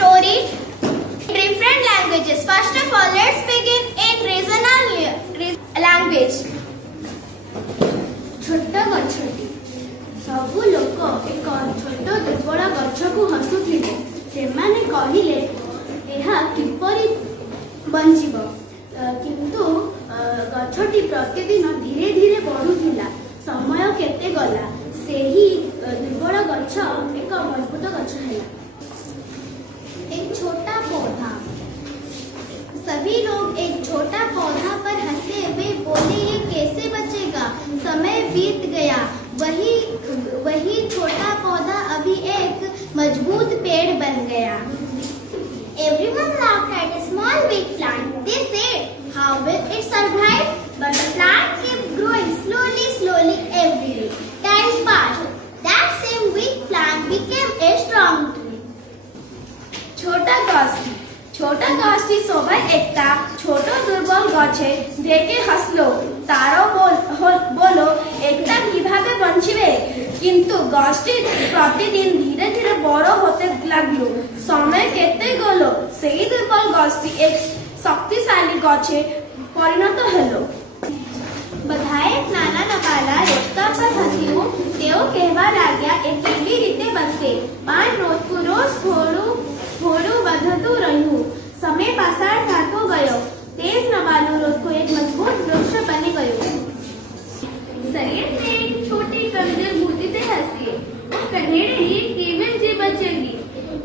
story in different languages. First of all, let's begin in regional language. छोटा गछटी सबु लोक एक छोट दुर्बल गछकु हसुथिले सेमाने कहिले एहा किपरि बंचिब किंतु गछटी प्रतिदिन धीरे धीरे बढ़ुथिला समय केते गला सेही दुर्बल गछ एक मजबूत गछ हैला। एक छोटा पौधा सभी लोग एक छोटा पौधा पर हंसे वे बोले ये कैसे बचेगा समय बीत गया वही छोटा पौधा अभी एक मजबूत पेड़ बन गया। Everyone laughed at a small weak plant. They said, how will it survive? But the plant kept growing slowly every day. Time passed. That same weak plant became a strong tree. छोटा गाछटी सबाई एकटा छोटो दुर्बल गछे देखे हसलो तारो बोलो एकटा किभाबे बंचिबे किंतु गाछटी प्रतिदिन धीरे धीरे बड़ होते लागलो समय केते गलो सेही दुर्बल गाछटी एक शक्तिशाली गछे परिणत हेलो। बधाए नाना नवाला रोजका पर हसीमु तेओ कहवा लाग्या ए केवी रीते बसे पान रोज भोरू बधतु रहू समय पसार थातो गयो तेज नवालो रोज को एक मजबूत वृक्ष बनी गयो। शरीर में एक छोटी कमजोर भूति से हंसी वो कन्हेड़ी केवल जी बचेगी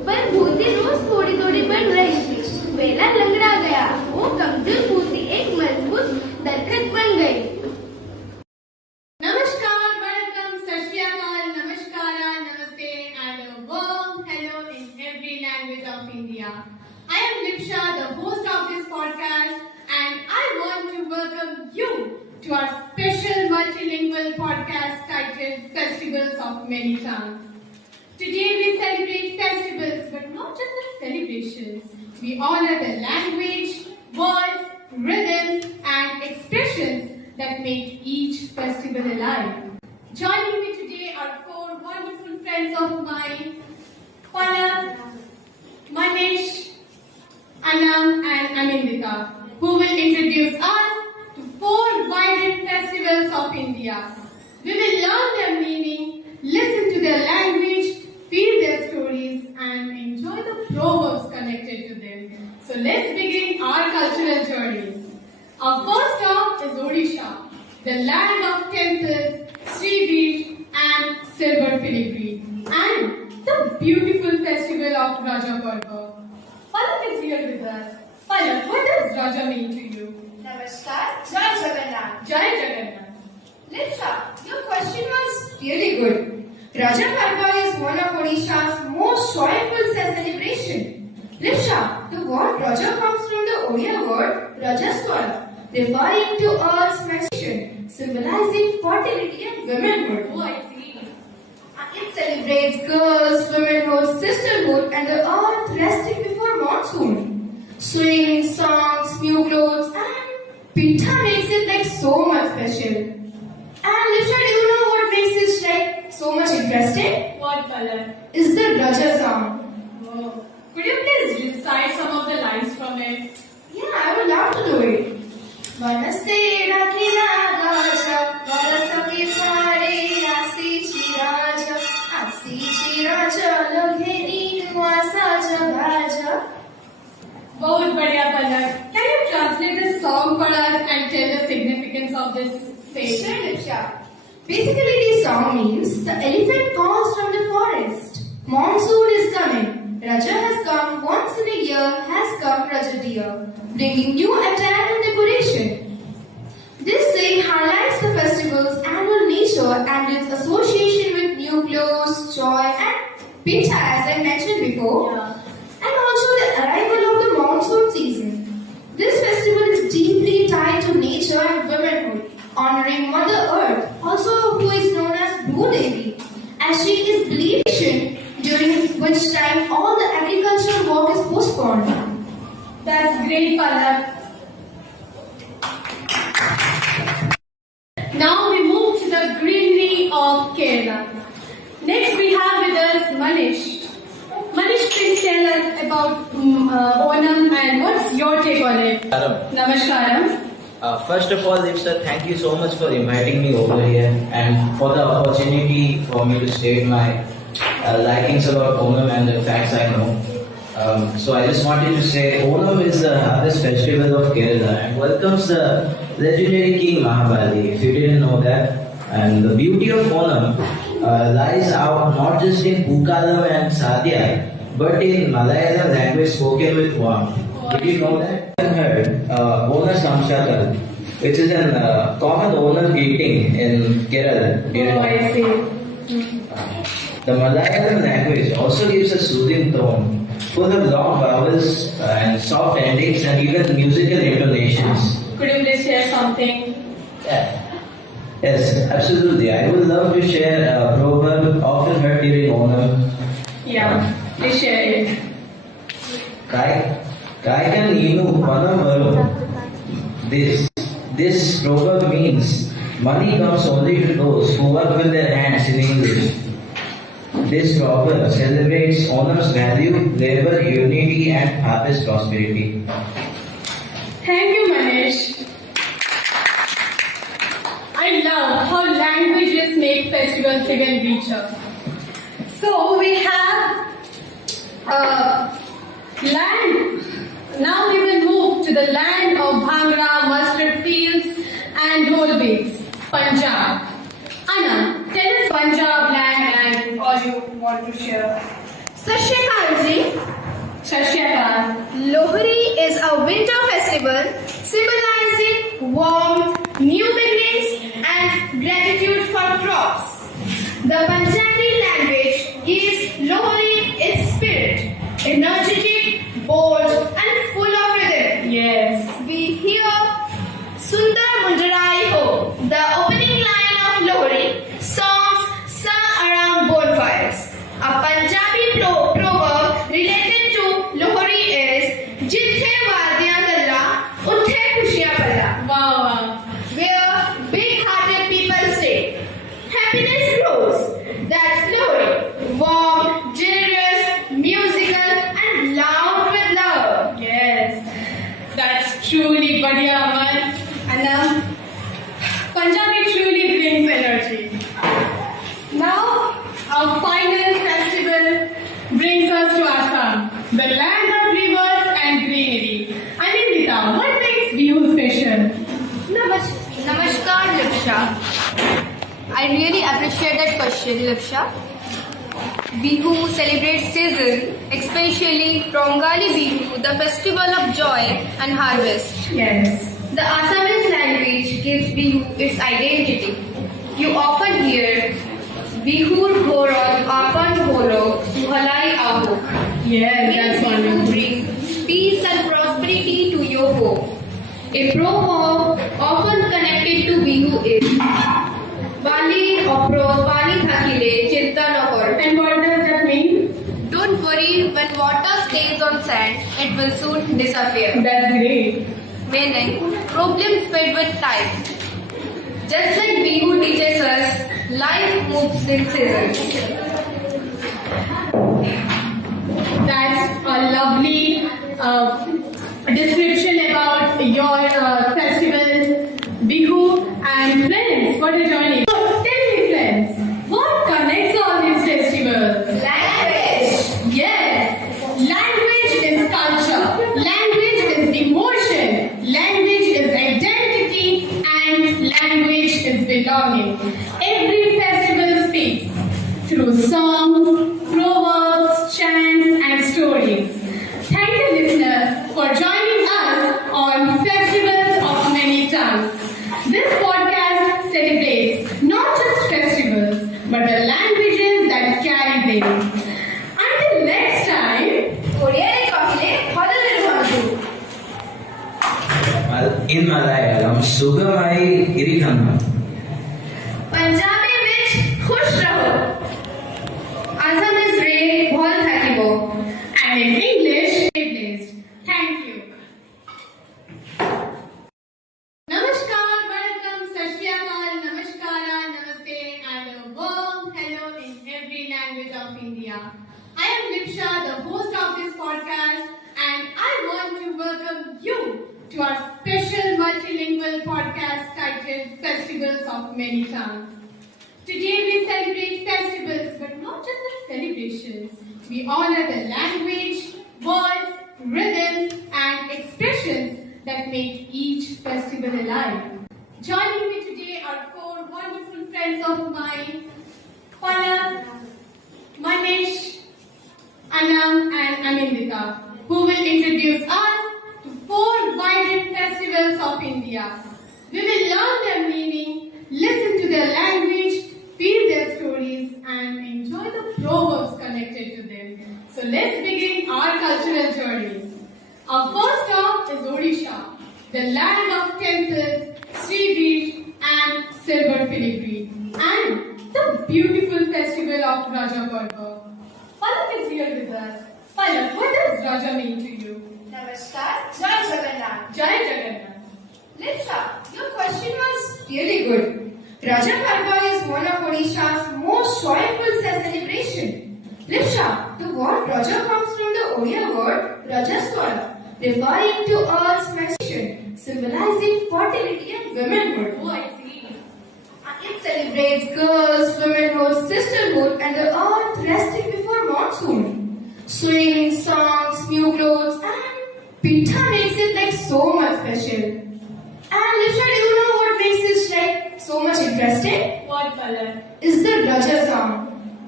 पर भूति रोज थोड़ी बढ़ रही थी। वेला लंगड़ा गया वो कमजोर भूति एक मजबूत दरखत बन गई। Namaskar, welcome, Sat Shri Akal, Namaskara, Namaste and a warm hello in every language of India. I am Lipsha, the host of this podcast, and I want to welcome you to our special multilingual podcast titled Festivals of Many Tongues. Today we celebrate festivals, but not just the celebrations. We honor the language, words, rhythms, and expressions that make each festival alive. Joining me today are four wonderful friends of mine, Palak, Manish, Anam and Anindita, who will introduce us to four vibrant festivals of India. We will learn their meaning, listen to their language, feel their stories and enjoy the proverbs connected to them. So let's begin our cultural journey. Our first stop is Odisha, the land of temples, sea beach and silver filigree, and the beautiful festival of Raja Parva. Palak is here with us. Palak, what does Raja mean to you? Namaskar, Jai Jagannath. Jai Jagannath. Lipsha, your question was really good. Raja Parva is one of Odisha's most joyful celebration. Lipsha, the word Raja comes from the Odia word Rajaswara, referring to Earth's menstruation, symbolizing fertility and womanhood. Oh, I see. It celebrates girls, womanhood, sisterhood, and the earth resting before monsoon. Swings, songs, new clothes, and Pitha makes it like so much special. And Lipsha, do you know what makes this like so much interesting? What, Palak? Is the Raja song. Oh. Could you please recite some of the lines from it? Yeah, I would love to do it. Vanaste rakina gaja, varasaki phare, asi chiraja, lagheni nuasa jagaja. बहुत बढ़िया पलक. Can you translate the song for us and tell the significance of this saying? Sure, Lipsha. Basically, this song means the elephant calls from the forest. Monsoon is coming. Raja has come once in a year, has come Raja dear, bringing new attire and decoration. This saying highlights the festival's annual nature and its association with new clothes, joy, and Pitha, as I mentioned before. Yeah. And also the arrival of the monsoon season. This festival is deeply tied to nature and womanhood, honoring Mother Earth, also who is known as Blue Devi, as she is bleaching, during which time all the agricultural work is postponed. That's great, Palak. Now we move to the greenery of Kerala. Next we have with us Manish. Manish, please tell us about Onam and what's your take on it? Namaskaram. First of all, Lipsa, thank you so much for inviting me over here and for the opportunity for me to state my likings about Onam and the facts I know. So I just wanted to say Onam is the harvest festival of Kerala and welcomes the legendary King Mahabali, if you didn't know that. And the beauty of Onam lies out not just in Pookalam and Sadhya, but in Malayalam language spoken with warmth. Did you know that? I heard Ona Samshakal, which is a common Onam greeting in Kerala. Oh, I see. The Malayalam language also gives a soothing tone, full of long vowels and soft endings and even musical intonations. Could you please share something? Yeah. Yes, absolutely. I would love to share a proverb often heard during Onam. Yeah, please share it. Kaikan inu panam varum. This proverb means money comes only to those who work with their hands in English. This proverb celebrates Onam's value, labor, unity and harvest prosperity. Thank you, Manish. I love how languages make festivals even richer. So we have land. Now we will move to the land of Bhangra, mustard fields and roll beads, Punjab. Anna, tell us Punjab land and all you want to share. Sat Shri Akal ji. Sat Shri Akal. Lohri is a winter festival symbolizing warmth, new beginnings, and gratitude for crops. The Punjabi language gives Lohri its spirit, energetic, bold, and full of rhythm. Yes. We hear Sundar Mundarai Ho, the opening line of Lohri, songs sung around bonfires. A Punjabi proverb related to Lohri is Jithe Wadyan Dalla, Utthe Khushiyan Palla. Wow. Where big-hearted people say, happiness grows. That's Lohri. Warm, generous, musical, and loud with love. Yes. That's truly Badhiya Aman. And Punjabi truly brings energy. Now, our final festival brings us to Assam, the land of rivers and greenery. Anindita, what makes Bihu special? Namaskar, Lipsha. I really appreciate that question, Lipsha. Bihu celebrates season, especially Rongali Bihu, the festival of joy and harvest. Yes. The Assamese language gives Bihu its identity. You often hear Bihur Horon Apan Holo Suhalai Aho. Yes, that's Bihu wonderful. brings peace and prosperity to your home. A proverb often connected to Bihu is Bali opro pani thakile chinta no kor. And what does that mean? Don't worry, when water stays on sand, it will soon disappear. That's great. Meaning, problems fade with time. Just like Bihu teaches us, life moves in seasons. That's a lovely description about your festival, Bihu. And friends, what a journey. So, tell me friends, what connects all these festivals? Language. Yes, language is culture, language is emotion, language is identity, and language is belonging. Every festival speaks through songs, proverbs, chants, and stories. Thank you, listeners, for joining us on Festivals of Many Tongues. This podcast celebrates not just festivals, but the languages that carry them. Until next time, In Malayalam, Sugamai Irikhanna. Punjabi ਵਿੱਚ ਖੁਸ਼ ਰਹੋ Assamese रे ভাল থাকিব and in English, stay blessed. Thank you. Namaskar, welcome, Sat Shri Akal, Namaskara, Namaste, and a warm hello in every language of India. I am Lipsha, the host of this podcast. to our special multilingual podcast titled Festivals of Many Tongues. Today we celebrate festivals, but not just the celebrations. We honor the language, words, rhythms, and expressions that make each festival alive. Joining me today are four wonderful friends of mine, Palak, Manish, Anam, and Anindita, who will introduce us to four vibrant festivals of India. We will learn their meaning, listen to their language, feel their stories, and enjoy the proverbs connected to them. So let's begin our cultural journey. Our first stop is Odisha, the land of temples, Sri and silver filigree, and the beautiful festival of Raja Parva. Palak is here with us. Palak, what does Raja mean to you? Namaskar, Jai Jagannath. Jai Jagannath. Lipsa, your question was really good. Raja Parva is one of Odisha's most joyful celebration. Lipsa, the word Raja comes from the Odia word Rajaswara, referring to Earth's menstruation, symbolizing fertility and womanhood. Oh, I see. It celebrates girls, womanhood, sisterhood, and the earth resting before monsoon. Swings, songs, new clothes, and Pitha makes it like so much special. And Lipsa, do you know what makes this like so much interesting? What, Palak? Is the Raja song.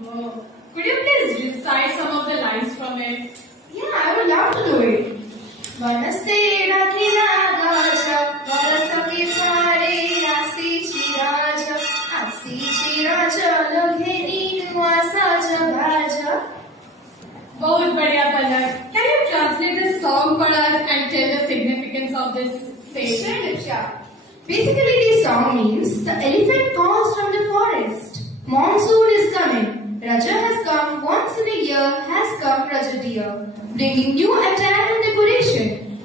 Oh. Could you please recite some of the lines from it? Yeah, I would love to do it. Vanaste Rakina Gaja, Varasaki Pare, Asi Chiraja, Lagheni Nuasa Jagaja. Bahut badhiya, Palak. Can you translate the song for us and tell the significance of this saying? Sure, Lipsa. Basically, this song means the elephant calls from the forest. Monsoon is coming. Raja has come once in a year, has come Raja dear, bringing new attire and decoration.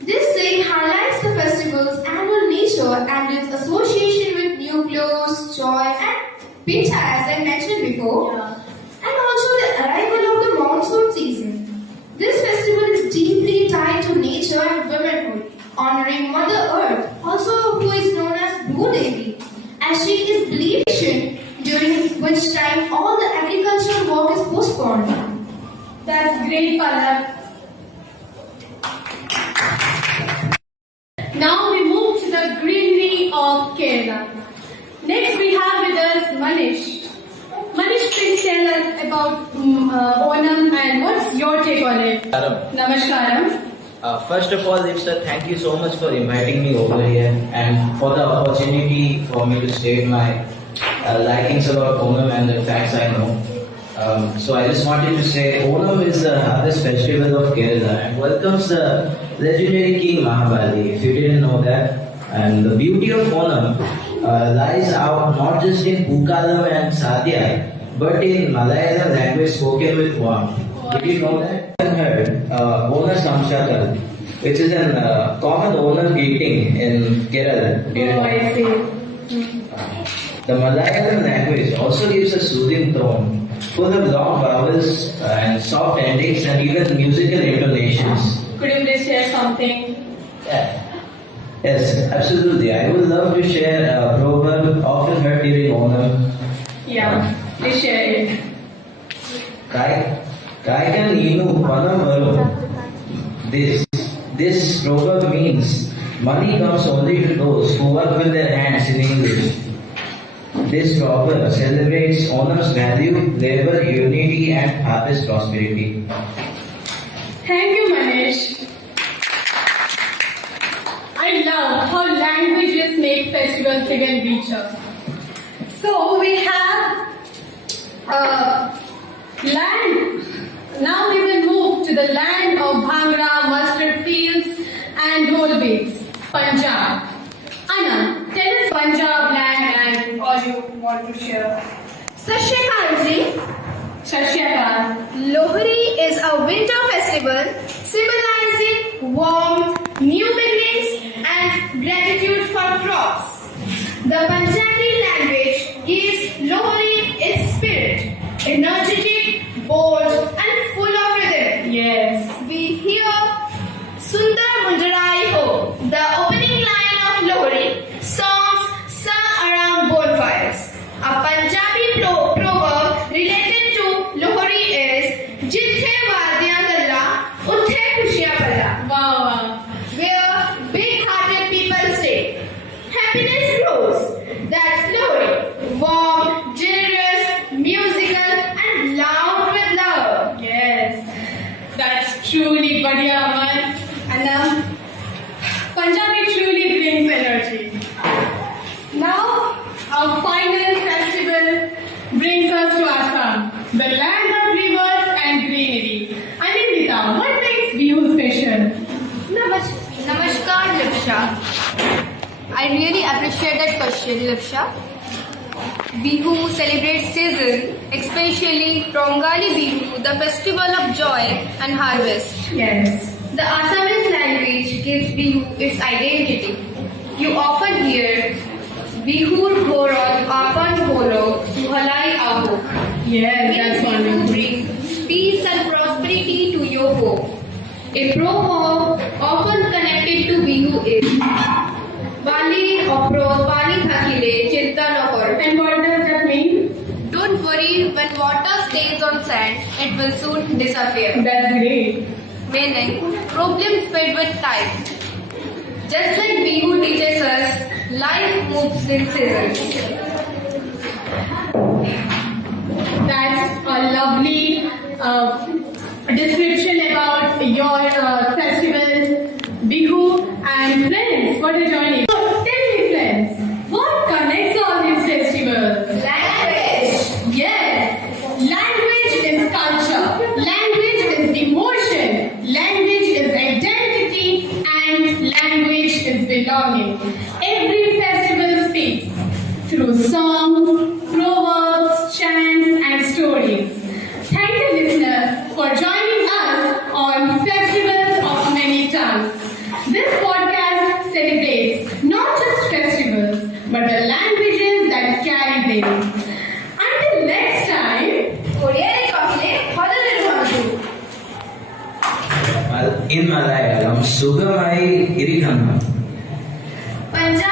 This saying highlights the festival's annual nature and its association with new clothes, joy, and Pitha, as I mentioned before, and also the arrival of the monsoon season. This festival is deeply tied to nature and womanhood, honoring Mother Earth, also who is known as Bhu Devi, as she is believed during which time all the agricultural work is postponed. That's great, Palak. Now we move to the greenery of Kerala. Next we have with us Manish. Manish, please tell us about Onam and what's your take on it? Namaskaram. Namaskaram. First of all, Lipsa, thank you so much for inviting me over here and for the opportunity for me to state my likings about Onam and the facts I know. So I just wanted to say Onam is the harvest festival of Kerala and welcomes the legendary King Mahabali, if you didn't know that. And the beauty of Onam lies out not just in Pookalam and Sadhya, but in Malayalam language spoken with warmth. Did you know that? I heard Ona Samshakal, which is a common Onam greeting in Kerala. Oh, I see. The Malayalam language also gives a soothing tone, full of long vowels and soft endings and even musical intonations. Could you please share something? Yeah. Yes, absolutely. I would love to share a proverb often heard during Onam. Yeah, please share it. Kaikan inu panam varum. This proverb means money comes only to those who work with their hands in English. This proverb celebrates Onam's value, labor, unity, and harvest prosperity. Thank you, Manish. I love how languages make festivals even richer. So we have land. Now we will move to the land of Bhangra, mustard fields, and roll beads, Punjab. Anna, tell us Punjab land and all you want to share. Sat Shri Akal ji. Sat Shri Akal. Lohri is a winter festival symbolizing warmth, new beginnings, and gratitude for crops. The Punjabi language gives Lohri its spirit, energetic, bold, and full of rhythm. Yes. We hear Sundar Mundarai Ho, The opening line of Lohri, songs sung around bonfires. A Punjabi proverb related to Lohri is Jithe Vadya Galla, Uthe Khushiyan Palla. Wow. Where big-hearted people say, happiness grows. That's Lohri. Warm, generous, musical, and loud with love. Yes. That's truly Badhiya Aman. And Punjabi truly brings energy. Now, our final festival brings us to Assam, the land of rivers and greenery. Anindita, what makes Bihu special? Namaskar, Lipsha. I really appreciate that question, Lipsha. Bihu celebrates season, especially Rongali Bihu, the festival of joy and harvest. Yes. The Assamese language gives Bihu its identity. You often hear Bihur Horod Apan Holo Suhalai Aho. Yes, that's Bihu wonderful. brings peace and prosperity to your home. A proverb often connected to Bihu is Bali Opro Pani Thakile Chinta no karo. And what does that mean? Don't worry, when water stays on sand, it will soon disappear. That's great. Meaning, problems fade with time. Just like Bihu teaches us, life moves in seasons. That's a lovely description about your festival, Bihu. And friends, what a journey. So, tell me friends, what connects all these festivals? Language. Yes, language is culture, language is emotion, language is identity, and language is belonging. Every festival speaks through songs, proverbs, chants, and stories. Thank you, listeners, for joining us on Festivals of Many Tongues. This podcast celebrates not just festivals, but the languages that carry them. Until next time, In Malayalam, Sugamai Irikanna. Punjabi